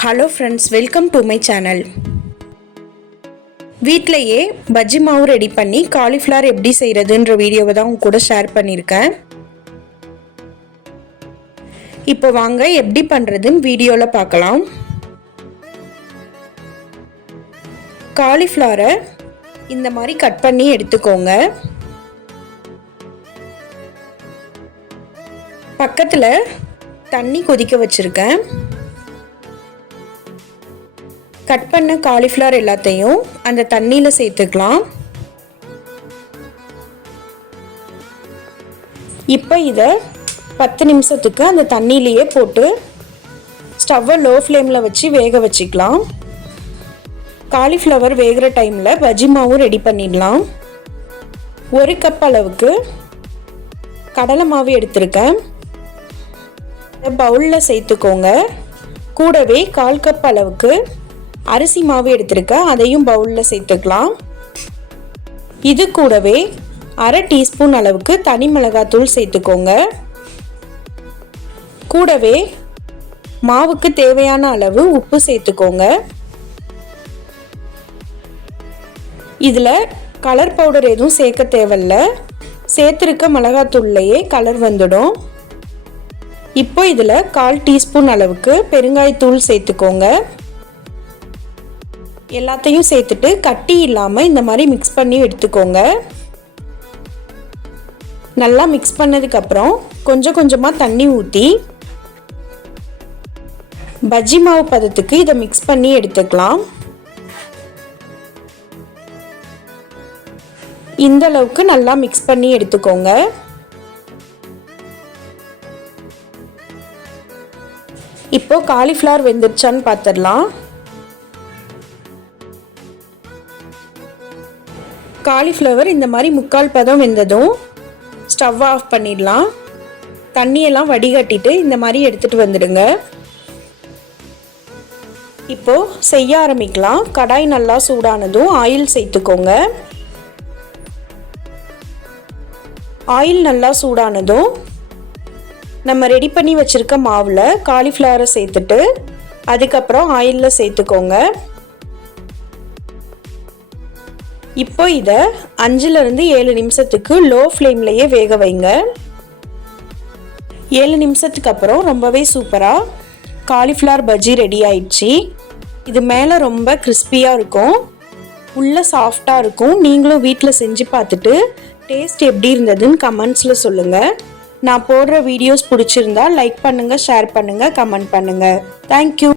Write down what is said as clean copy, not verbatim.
Hello friends, welcome to my channel. வீட்டிலையே பஜ்ஜி மாவு ready பண்ணி காலிஃப்ளவர் எப்படி செய்கிறதுன்ற வீடியோவை தான் உங்க கூட ஷேர் பண்ணியிருக்கேன். இப்போ வாங்க எப்படி பண்ணுறதுன்னு வீடியோவில் பார்க்கலாம். காலிஃப்ளவரை இந்த மாதிரி கட் பண்ணி எடுத்துக்கோங்க. பக்கத்தில் தண்ணி கொதிக்க வச்சுருக்கேன். கட் பண்ண காலிஃப்ளவர் எல்லாத்தையும் அந்த தண்ணியில் சேர்த்துக்கலாம். இப்போ இதை 10 நிமிஷத்துக்கு அந்த தண்ணியிலேயே போட்டு ஸ்டவ்வை லோ ஃப்ளேமில் வச்சு வேக வச்சுக்கலாம். காலிஃப்ளவர் வேகிற டைமில் பஜ்ஜி மாவும் ரெடி பண்ணிடலாம். 1 கப் அளவுக்கு கடலை மாவு எடுத்திருக்கேன். பவுலில் சேர்த்துக்கோங்க. கூடவே 1/4 கப் அளவுக்கு அரிசி மாவு எடுத்திருக்கேன். அதையும் பவுலில் சேர்த்துக்கலாம். இது கூடவே 1/2 டீஸ்பூன் அளவுக்கு தனி மிளகாத்தூள் சேர்த்துக்கோங்க. கூடவே மாவுக்கு தேவையான அளவு உப்பு சேர்த்துக்கோங்க. இதில் கலர் பவுடர் எதுவும் சேர்க்க தேவையில்லை. சேர்த்துருக்க மிளகாத்தூள்லையே கலர் வந்துடும். இப்போ இதில் 1/4 டீஸ்பூன் அளவுக்கு பெருங்காயத்தூள் சேர்த்துக்கோங்க. எல்லாத்தையும் சேர்த்துட்டு கட்டி இல்லாமல் இந்த மாதிரி மிக்ஸ் பண்ணி எடுத்துக்கோங்க. நல்லா மிக்ஸ் பண்ணதுக்கப்புறம் கொஞ்சம் கொஞ்சமாக தண்ணி ஊற்றி பஜ்ஜி மாவு பதத்துக்கு இதை மிக்ஸ் பண்ணி எடுத்துக்கலாம். இந்த அளவுக்கு நல்லா மிக்ஸ் பண்ணி எடுத்துக்கோங்க. இப்போ காலிஃப்ளவர் வெந்துருச்சான்னு பார்த்துடலாம். காலிஃப்ளவர் இந்த மாதிரி 3/4 பதம் வெந்ததும் ஸ்டவ் ஆஃப் பண்ணிடலாம். தண்ணியெல்லாம் வடிகட்டிட்டு இந்த மாதிரி எடுத்துகிட்டு வந்துடுங்க. இப்போது செய்ய ஆரம்பிக்கலாம். கடாய் நல்லா சூடானதும் ஆயில் சேர்த்துக்கோங்க. ஆயில் நல்லா சூடானதும் நம்ம ரெடி பண்ணி வச்சுருக்க மாவில் காலிஃப்ளவரை சேர்த்துட்டு அதுக்கப்புறம் ஆயிலில் சேர்த்துக்கோங்க. இப்போ இதை 5லிருந்து 7 நிமிஷத்துக்கு லோ ஃப்ளேம்லேயே வேக வைங்க. 7 நிமிஷத்துக்கு அப்புறம் ரொம்பவே சூப்பராக காலிஃப்ளவர் பஜ்ஜி ரெடி ஆயிடுச்சு. இது மேலே ரொம்ப கிறிஸ்பியாக இருக்கும், உள்ளே சாஃப்டாக இருக்கும். நீங்களும் வீட்டில் செஞ்சு பார்த்துட்டு டேஸ்ட் எப்படி இருந்ததுன்னு கமெண்ட்ஸில் சொல்லுங்கள். நான் போடுற வீடியோஸ் பிடிச்சிருந்தா லைக் பண்ணுங்கள், ஷேர் பண்ணுங்கள், கமெண்ட் பண்ணுங்கள். தேங்க்யூ.